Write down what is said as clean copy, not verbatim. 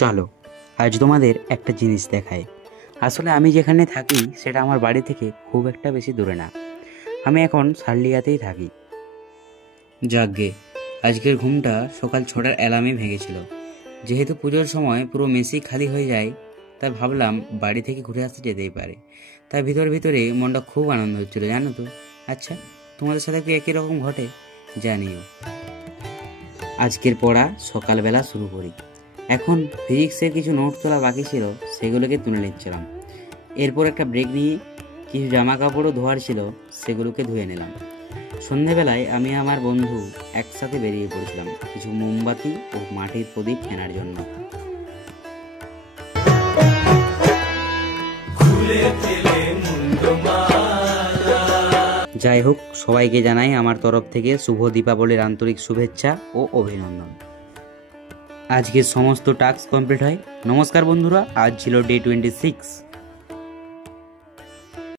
চলো আজ তোমাদের একটা জিনিস দেখাই। আসলে আমি যেখানে থাকি সেটা আমার বাড়ি থেকে খুব একটা বেশি দূরে না। আমি এখন সারলিয়াতেই থাকি। যাকগে, আজকের ঘুমটা সকাল 6টার অ্যালার্মে ভেঙেছিল। যেহেতু পুজোর সময় পুরো মেসি খালি হয়ে যায়, তাই ভাবলাম বাড়ি থেকে ঘুরে আসতে যেতেই পারে। তাই ভিতরে ভিতরে মনটা খুব আনন্দ হচ্ছিল, জানো তো। আচ্ছা, তোমাদের সাথে কি একই রকম ঘটে? জানিও। আজকের পড়া সকালবেলা শুরু করি। এখন ফিজিক্সের কিছু নোট তোলা বাকি ছিল, সেগুলোকে তুলে নিচ্ছিলাম। এরপর একটা ব্রেক নিয়ে কিছু জামা কাপড়ও ধোয়ার ছিল, সেগুলোকে ধুয়ে নিলাম। সন্ধেবেলায় আমি আমার বন্ধু একসাথে বেরিয়ে পড়েছিলাম কিছু মোমবাতি ও মাটির প্রদীপ কেনার জন্য। যাই হোক, সবাইকে জানাই আমার তরফ থেকে শুভ দীপাবলির আন্তরিক শুভেচ্ছা ও অভিনন্দন। আজকের সমস্ত টাস্ক কমপ্লিট হয়। নমস্কার বন্ধুরা, আজ ছিল ডে 26।